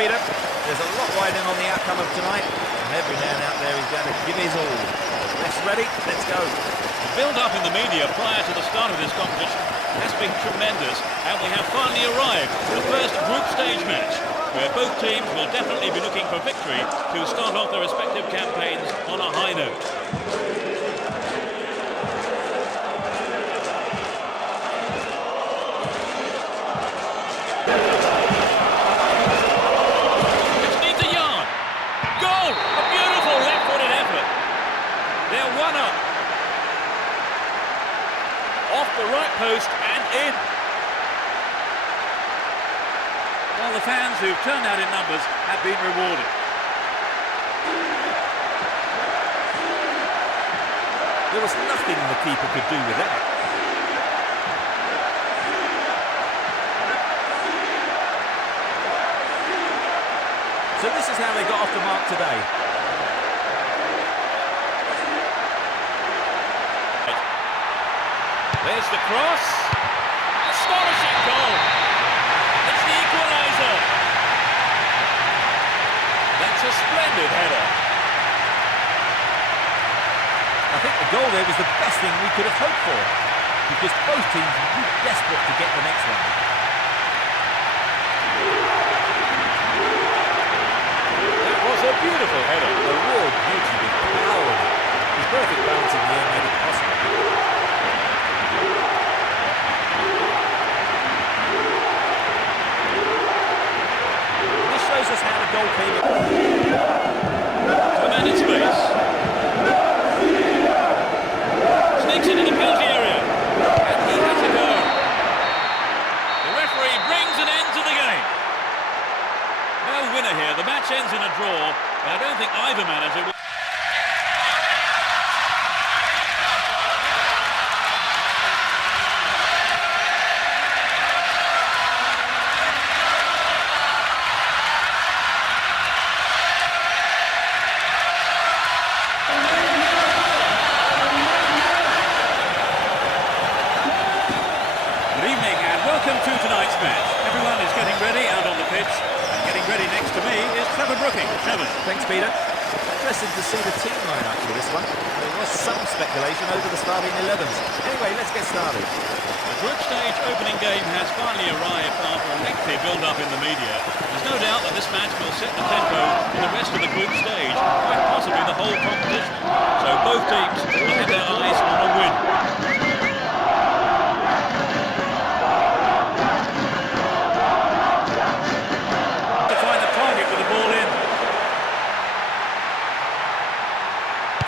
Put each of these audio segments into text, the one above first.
Peter. There's a lot riding on the outcome of tonight, and every man out there is going to give his all. Refs ready? Let's go. The build-up in the media prior to the start of this competition has been tremendous, and we have finally arrived at the first group stage match, where both teams will definitely be looking for victory to start off their respective campaigns on a high note. Which needs a yard. Goal! A beautiful left-footed effort. They're one up. Off the right post and in. While the fans who've turned out in numbers have been rewarded. There was nothing the keeper could do with that. So this is how they got off the mark today. There's the cross. Astonishing goal. It's the equaliser. That's a splendid header. I think the goal there was the best thing we could have hoped for, because both teams were desperate to get the next one. That was a beautiful header. A raw beauty with power in it. His perfect balance in the air made it possible. This shows us how the goal came in. The man in space. Sneaks into the penalty area. And he has a go. The referee brings an end to the game. No winner here. The match ends in a draw, but I don't think either manager will... Welcome to tonight's match. Everyone is getting ready out on the pitch, and getting ready next to me is Trevor Brooking. Trevor. Thanks, Peter. Interesting to see the team line-up for this one. There was some speculation over the starting 11s. Anyway, let's get started. The group stage opening game has finally arrived after a lengthy build-up in the media. There's no doubt that this match will set the tempo for the rest of the group stage, quite possibly the whole competition. So both teams will have their eyes on a win.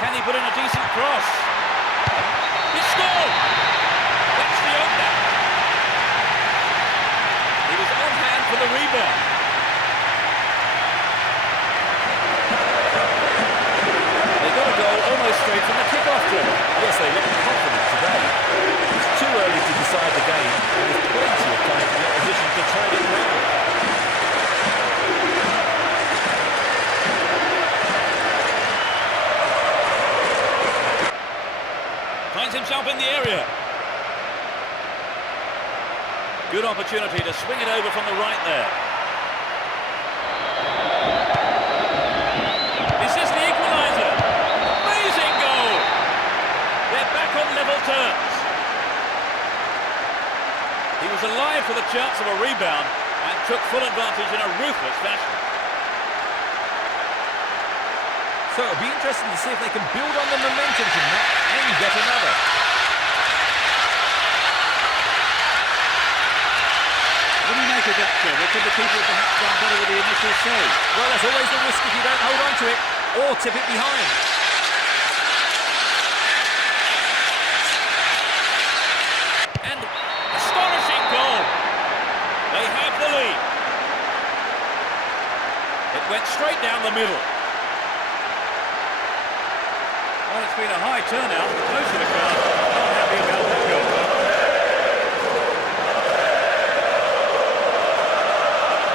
Can he put in a decent cross? He scored! That's the opener. He was on hand for the rebound. They got a goal almost straight from the kick-off to him. Yes, they look confident today. It's too early to decide the game, and there's plenty of time for the opposition to turn it around. Finds himself in the area. Good opportunity to swing it over from the right there. Is this the equaliser? Amazing goal! They're back on level terms. He was alive for the chance of a rebound and took full advantage in a ruthless fashion. So it'll be interesting to see if they can build on the momentum from that and get another. What do you make of that, Trevor? Could the keeper perhaps done better with the initial save? Well, there's always the risk if you don't hold on to it or tip it behind. And astonishing goal. They have the lead. It went straight down the middle. Well, it's been a high turnout. Most of the crowd not happy about that goal.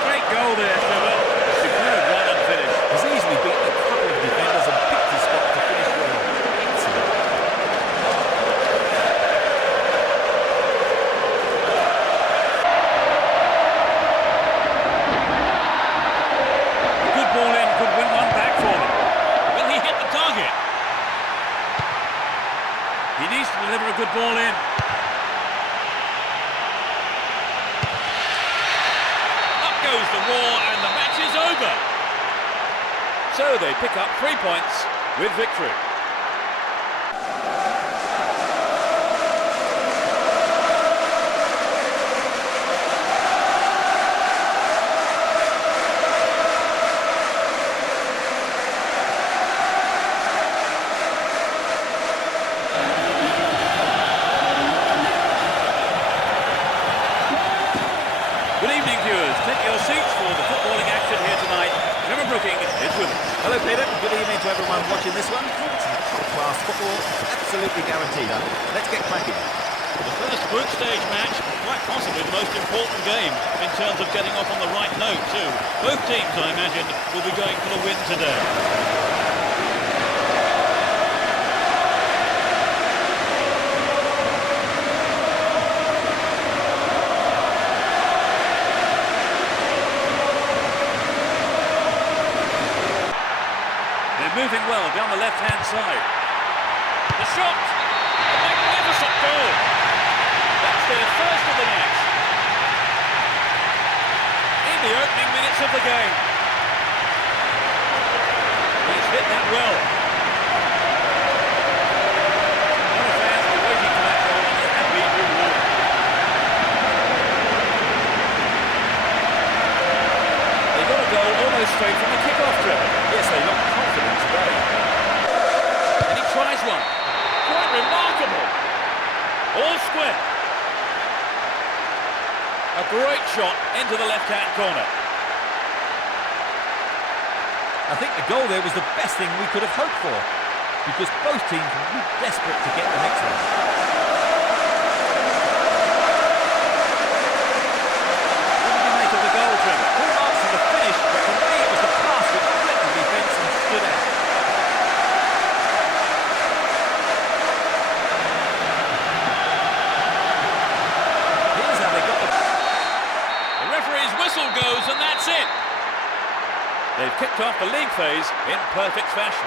Great goal there, Trevor. Superb run and finish. He's easily beaten a couple of defenders and picked his spot to finish well. Excellent. goes the roar and the match is over. So they pick up 3 points with victory. Good evening, viewers. Take your seats for the footballing action here tonight. Trevor Brooking is with us. Hello, Peter. Good evening to everyone watching this one. Some top-class football, absolutely guaranteed. Let's get cracking. The first group stage match, quite possibly the most important game in terms of getting off on the right note too. Both teams, I imagine, will be going for the win today. Moving well down the left-hand side. The shot! A magnificent goal! That's their first of the match. In the opening minutes of the game. He's hit that well. Other fans were waiting for that goal and they have been rewarded. They got a goal almost straight from the kick-off, Trevor. Yes, they look confident today. And he tries one. Quite remarkable. All square. A great shot into the left-hand corner. I think the goal there was the best thing we could have hoped for, because both teams were desperate to get the next one. What did you make of the goal, Trevor? Full marks for the finish, but for me it was the pass which flipped the defence and stood out. Here's how they got the... The referee's whistle goes and that's it. They've kicked off the league phase in perfect fashion.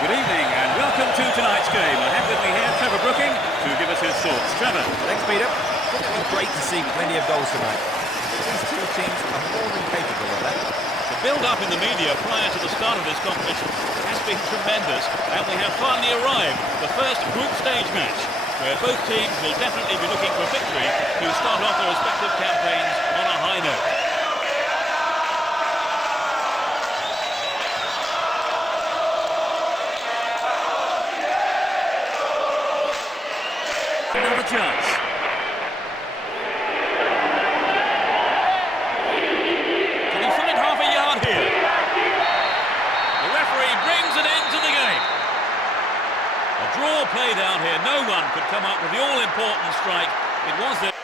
Good evening and welcome to tonight's game. I have with me here Trevor Brooking to give us his thoughts. Trevor. Thanks, Peter. I think it was great to see plenty of goals tonight. These two teams are more than capable of that. The build-up in the media prior to the start of this competition has been tremendous, and we have finally arrived, the first group stage match, where both teams will definitely be looking for victory to start off their respective campaigns on a high note. Another chance. Can he find half a yard here? The referee brings an end to the game. A draw played out here. No one could come up with the all-important strike. It was the...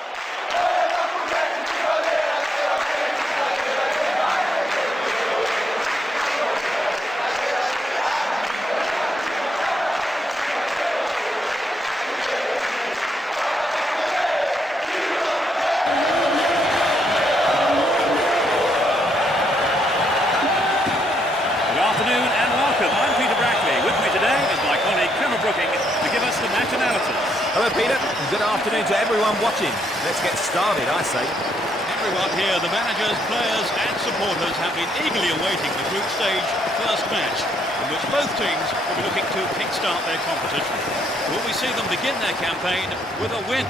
Hello, Peter, and good afternoon to everyone watching. Let's get started, I say. Everyone here, the managers, players and supporters have been eagerly awaiting the group stage first match, in which both teams will be looking to kick-start their competition. Will we see them begin their campaign with a win?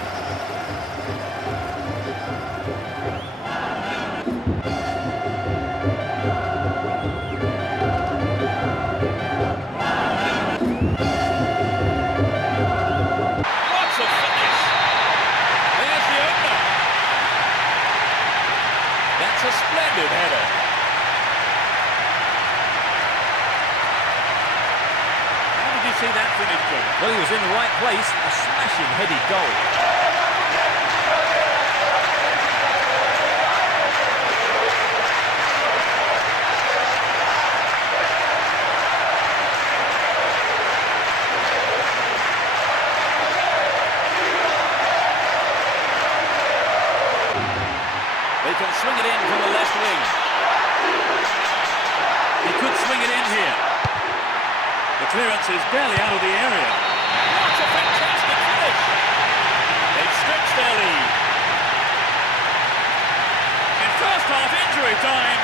A splendid header. How did you see that finish, John? Well, he was in the right place, a smashing headed goal. clearance is barely out of the area. What a fantastic finish! They've stretched their lead. In first half injury time.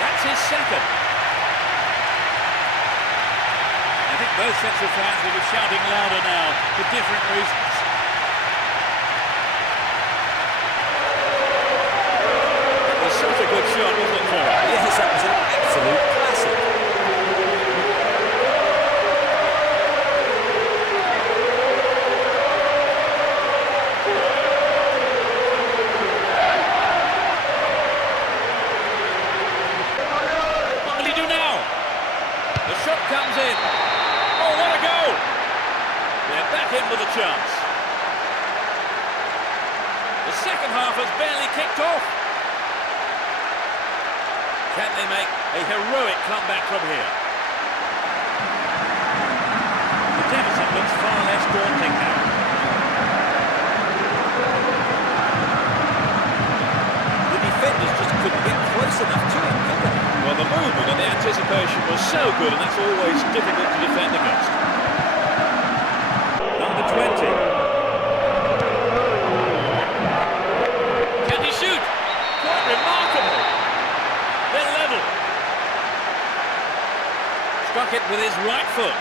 That's his second. I think both sets of fans will be shouting louder now for different reasons. That was such a good shot, wasn't it, Phil? Yes, that was an absolute classic. What will he do now? The shot comes in. Oh, what a goal! They're back in with a chance. The second half has barely kicked off. Can they make a heroic comeback from here? The deficit looks far less daunting now. The defenders just couldn't get close enough to him, could they? Well, the movement and the anticipation was so good, and that's always difficult to defend against. Number 20. Can he shoot? Quite remarkable. They're level. Struck it with his right foot.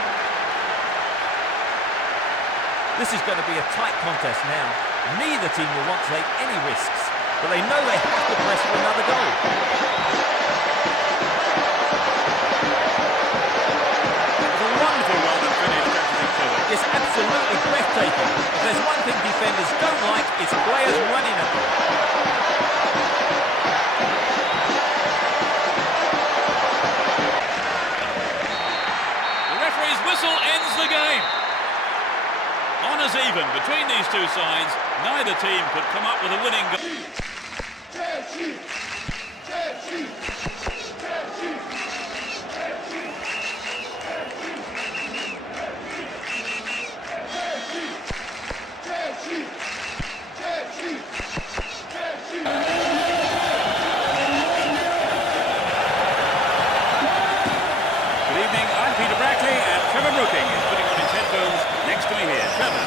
This is going to be a tight contest now. Neither team will want to take any risks, but they know they have to press for another goal. It's absolutely breathtaking. If there's one thing defenders don't like, it's players running at them. The referee's whistle ends the game. Honours even between these two sides. Neither team could come up with a winning goal.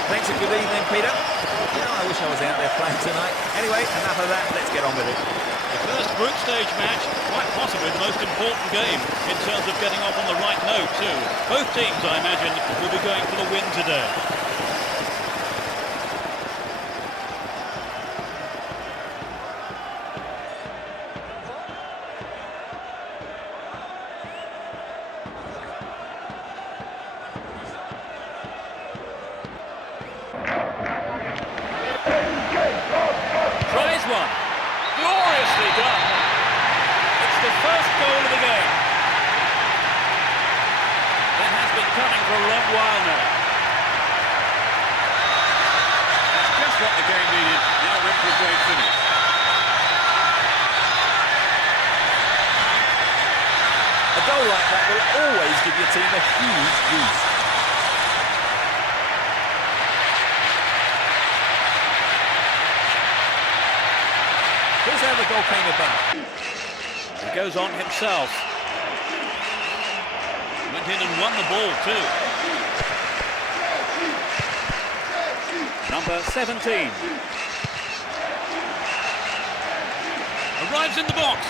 Thanks and good evening, Peter. You know, I wish I was out there playing tonight. Anyway, enough of that. Let's get on with it. The first group stage match, quite possibly the most important game in terms of getting off on the right note too. Both teams, I imagine, will be going for the win today. Gloriously done. It's the first goal of the game. That has been coming for a long while now. That's just what the game needed. Now we're in for a great finish. A goal like that will always give your team a huge boost. Here's how the goal came about. He goes on himself. Went in and won the ball too. Number 17. Arrives in the box.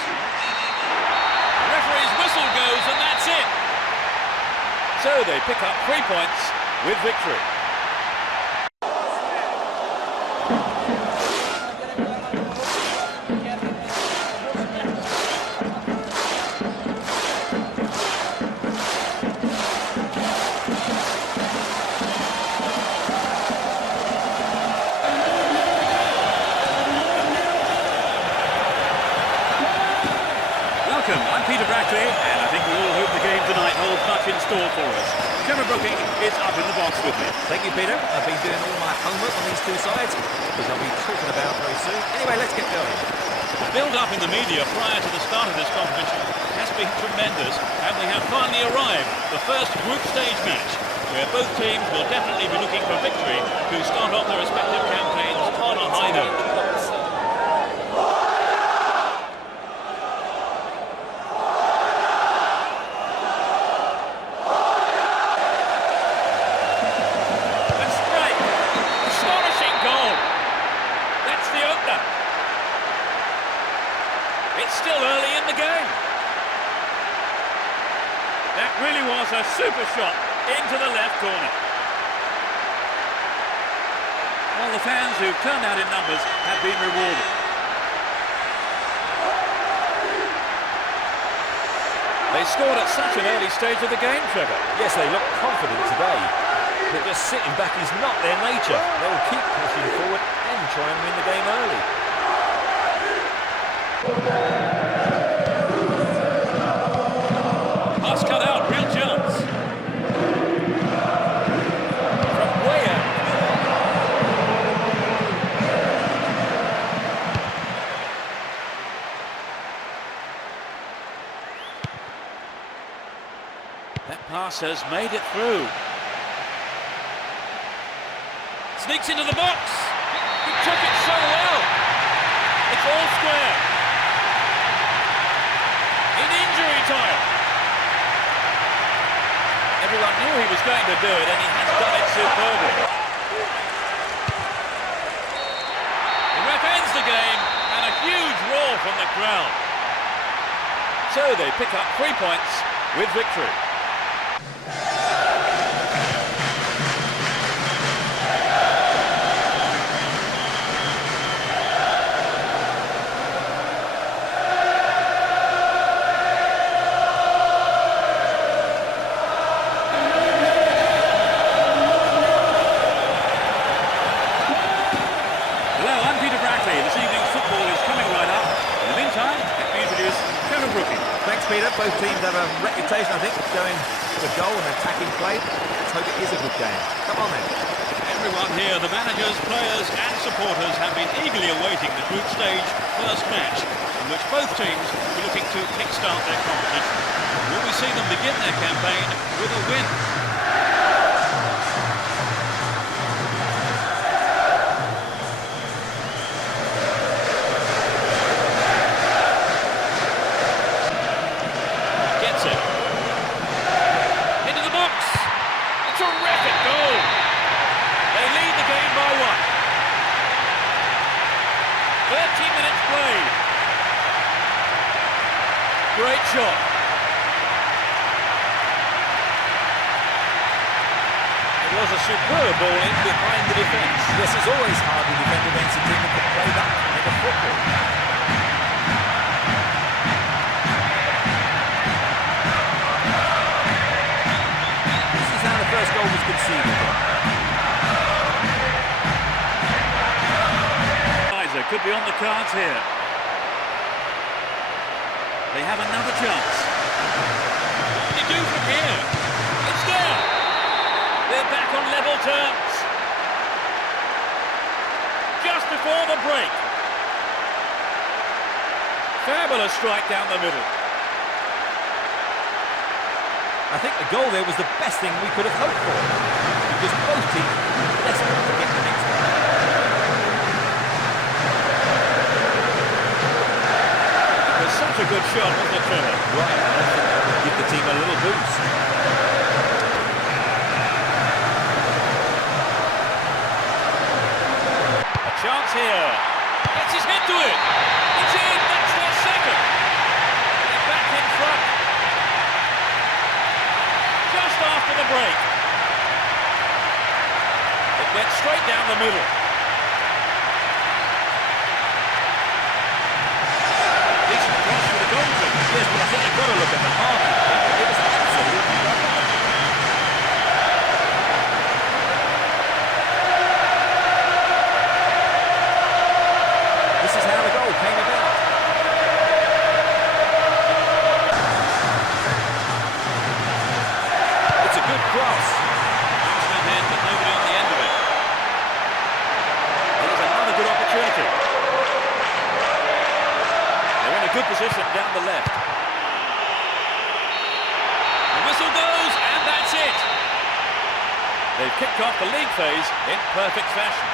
The referee's whistle goes and that's it. So they pick up 3 points with victory. I'm Peter Brackley, and I think we all hope the game tonight holds much in store for us. Trevor Brooking is up in the box with me. Thank you, Peter. I've been doing all my homework on these two sides, which I'll be talking about very soon. Anyway, let's get going. The build-up in the media prior to the start of this competition has been tremendous, and we have finally arrived, the first group stage match, where both teams will definitely be looking for victory to start off their respective campaigns on a high note. super shot into the left corner. Well, the fans who've turned out in numbers have been rewarded. They scored at such an early stage of the game, Trevor. Yes, they look confident today. But just sitting back is not their nature. They'll keep pushing forward and try and win the game early. Pass cut out, real chance. From way out. That pass has made it through. Sneaks into the box. He took it so well. It's all square. In injury time. Everyone knew he was going to do it, and he has done it superbly. The ref ends the game, and a huge roar from the crowd. So they pick up 3 points with victory. Peter, both teams have a reputation, I think, of going for goal and attacking play. Let's hope it is a good game. Come on then. Everyone here, the managers, players and supporters have been eagerly awaiting the group stage first match in which both teams will be looking to kickstart their competition. Will we see them begin their campaign with a win? Great shot. It was a superb ball in behind the defence. Yes, it's always hard to defend against a team that can play that kind of football. This is how the first goal was conceded. Could be on the cards here. They have another chance. What do they do from here? It's there! They're back on level terms. Just before the break. Fabulous strike down the middle. I think the goal there was the best thing we could have hoped for. Because both teams were desperate to get the next one. Such a good shot, wasn't it, Trevor? Right, I think that would give the team a little boost. A chance here. Gets his head to it. It's in. That's their second. They're back in front. Just after the break. It went straight down the middle. Yes, but I think you've got to look at the marking. It was absolutely rubbish. This is how the goal came about. It's a good cross. Excellent head, but nobody on the end of it. There's another good opportunity. They're in a good position down the left. The whistle goes, and that's it. They've kicked off the league phase in perfect fashion.